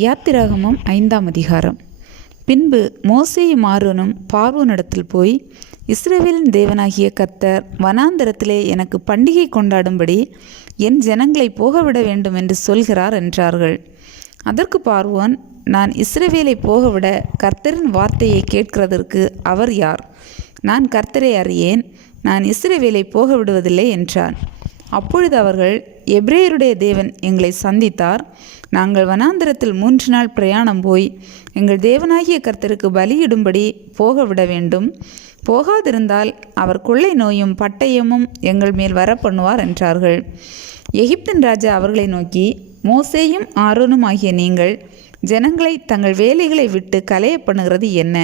யாத்திராகமம் 5ஆம் அதிகாரம். பின்பு மோசேயும் ஆரோனும் பார்வோனிடத்தில் போய், இஸ்ரவேலின் தேவனாகிய கர்த்தர் வனாந்தரத்திலே எனக்கு பண்டிகை கொண்டாடும்படி என் ஜனங்களை போகவிட வேண்டும் என்று சொல்கிறார் என்றார்கள். அதற்கு பார்வோன், நான் இஸ்ரவேலை போகவிட கர்த்தரின் வார்த்தையை கேட்கிறதற்கு அவர் யார்? நான் கர்த்தரை அறியேன், நான் இஸ்ரவேலை போக விடுவதில்லை என்றான். அப்பொழுது அவர்கள், எபிரேயருடைய தேவன் எங்களை சந்தித்தார். நாங்கள் வனாந்தரத்தில் 3 நாள் பிரயாணம் போய் எங்கள் தேவனாகிய கர்த்தருக்கு பலியிடும்படி போக விட வேண்டும். போகாதிருந்தால் அவர் கொள்ளை நோயும் பட்டயமும் எங்கள் மேல் வரப்பண்ணுவார் என்றார்கள். எகிப்தின் ராஜா அவர்களை நோக்கி, மோசேயும் ஆரோனும் ஆகிய நீங்கள் ஜனங்களை தங்கள் வேலைகளை விட்டு கலைய பண்ணுகிறது என்ன?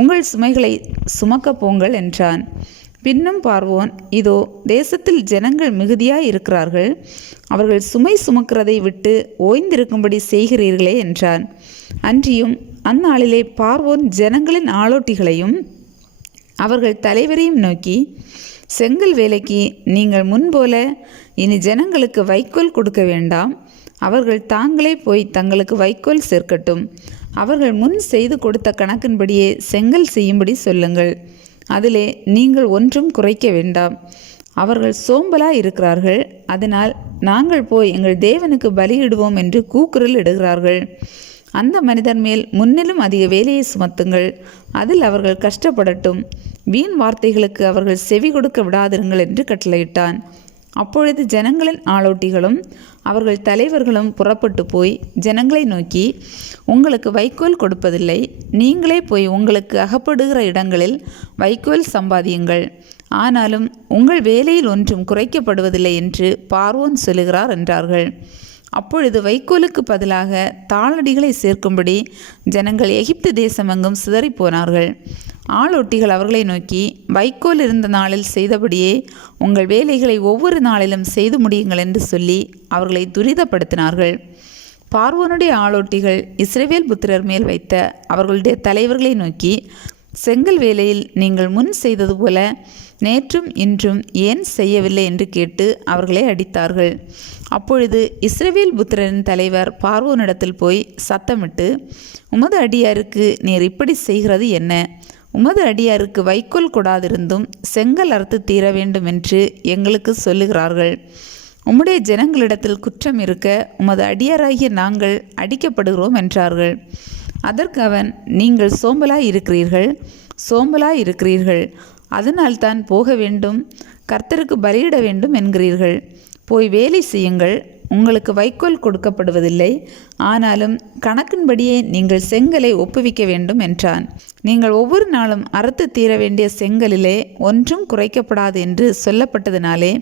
உங்கள் சுமைகளை சுமக்க போங்கள் என்றான். பின்னும் பார்வோன், இதோ தேசத்தில் ஜனங்கள் மிகுதியாய் இருக்கிறார்கள், அவர்கள் சுமை சுமக்கிறதை விட்டு ஓய்ந்திருக்கும்படி செய்கிறீர்களே என்றான். அன்றியும் அந்நாளிலே பார்வோன் ஜனங்களின் ஆளோட்டிகளையும் அவர்கள் தலைவரையும் நோக்கி, செங்கல் வேலைக்கு நீங்கள் முன்போல இனி ஜனங்களுக்கு வைக்கோல் கொடுக்க வேண்டாம், அவர்கள் தாங்களே போய் தங்களுக்கு வைக்கோல் சேர்க்கட்டும். அவர்கள் முன் செய்து கொடுத்த கணக்கின்படியே செங்கல் செய்யும்படி சொல்லுங்கள், அதிலே நீங்கள் ஒன்றும் குறைக்க வேண்டாம். அவர்கள் சோம்பலாய் இருக்கிறார்கள், அதனால் நாங்கள் போய் எங்கள் தேவனுக்கு பலியிடுவோம் என்று கூக்குரல் இடுகிறார்கள். அந்த மனிதன் மேல் முன்னிலும் அதிக வேலையை சுமத்துங்கள், அதில் அவர்கள் கஷ்டப்படட்டும். வீண் வார்த்தைகளுக்கு அவர்கள் செவி கொடுக்க விடாதிருங்கள் என்று கட்டளையிட்டான். அப்பொழுது ஜனங்களின் ஆளோட்டிகளும் அவர்கள் தலைவர்களும் புறப்பட்டு போய் ஜனங்களை நோக்கி, உங்களுக்கு வைக்கோல் கொடுப்பதில்லை, நீங்களே போய் உங்களுக்கு அகப்படுகிற இடங்களில் வைக்கோல் சம்பாதியுங்கள், ஆனாலும் உங்கள் வேலையில் ஒன்றும் குறைக்கப்படுவதில்லை என்று பார்வோன் சொல்லுகிறார் என்றார்கள். அப்பொழுது வைக்கோலுக்கு பதிலாக தாளடிகளை சேர்க்கும்படி ஜனங்கள் எகிப்து தேசமெங்கும் சிதறிப்போனார்கள். ஆளொட்டிகள் அவர்களை நோக்கி, வைக்கோல் இருந்த நாளில் செய்தபடியே உங்கள் வேலைகளை ஒவ்வொரு நாளிலும் செய்து முடியுங்கள் என்று சொல்லி அவர்களை துரிதப்படுத்தினார்கள். பார்வோனுடைய ஆளொட்டிகள் இஸ்ரவேல் புத்திரர் மேல் வைத்த அவர்களுடைய தலைவர்களை நோக்கி, செங்கல் வேலையில் நீங்கள் முன் செய்தது போல நேற்றும் இன்றும் ஏன் செய்யவில்லை என்று கேட்டு அவர்களை அடித்தார்கள். அப்பொழுது இஸ்ரவேல் புத்திரரின் தலைவர் பார்வோனிடத்தில் போய் சத்தமிட்டு, உமது அடியாருக்கு நீர் இப்படி செய்கிறது என்ன? உமது அடியாருக்கு வைக்கோல் கொடாதிருந்தும் செங்கல் அறுத்து தீர வேண்டும் என்று எங்களுக்கு சொல்லுகிறார்கள். உம்முடைய ஜனங்களிடத்தில் குற்றம் இருக்க உமது அடியாராகிய நாங்கள் அடிக்கப்படுகிறோம் என்றார்கள். அதற்கு அவன், நீங்கள் சோம்பலாய் இருக்கிறீர்கள், அதனால்தான் போக வேண்டும், கர்த்தருக்கு பலியிட வேண்டும் என்கிறீர்கள். போய் வேலை செய்யுங்கள், உங்களுக்கு வைக்கோல் கொடுக்கப்படுவதில்லை, ஆனாலும் கணக்கின்படியே நீங்கள் செங்கலை ஒப்புவிக்க வேண்டும் என்றான். நீங்கள் ஒவ்வொரு நாளும் அறுத்து தீர வேண்டிய செங்கலிலே ஒன்றும் குறைக்கப்படாது என்று சொல்லப்பட்டதினாலே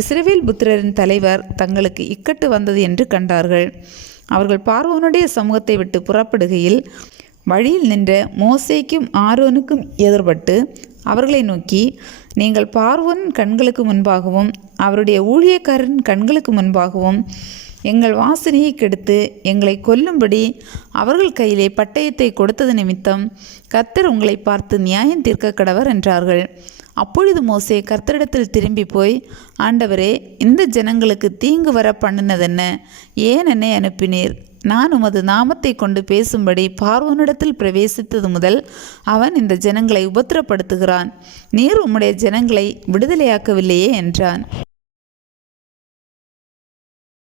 இஸ்ரவேல் புத்திரரின் தலைவர் தங்களுக்கு இக்கட்டு வந்தது என்று கண்டார்கள். அவர்கள் பார்வோனுடைய சமூகத்தை விட்டு புறப்படுகையில் வழியில் நின்ற மோசேக்கும் ஆரோனுக்கும் எதிர்பட்டு அவர்களை நோக்கி, நீங்கள் பார்வோன் கண்களுக்கு முன்பாகவும் அவருடைய ஊழியக்காரரின் கண்களுக்கு முன்பாகவும் எங்கள் வாசனையை கெடுத்து எங்களை கொல்லும்படி அவர்கள் கையிலே பட்டயத்தை கொடுத்தது நிமித்தம் கர்த்தர் உங்களை பார்த்து நியாயம் தீர்க்க கடவர் என்றார்கள். அப்பொழுது மோசே கர்த்தரிடத்தில் திரும்பி போய், ஆண்டவரே, இந்த ஜனங்களுக்கு தீங்கு வர பண்ணினதென்ன? ஏன் என்னை அனுப்பினீர்? நான் உமது நாமத்தை கொண்டு பேசும்படி பார்வோனிடத்தில் பிரவேசித்தது முதல் அவன் இந்த ஜனங்களை உபத்திரப்படுத்துகிறான். நீர் உம்முடைய ஜனங்களை விடுதலையாக்கவில்லையே என்றான்.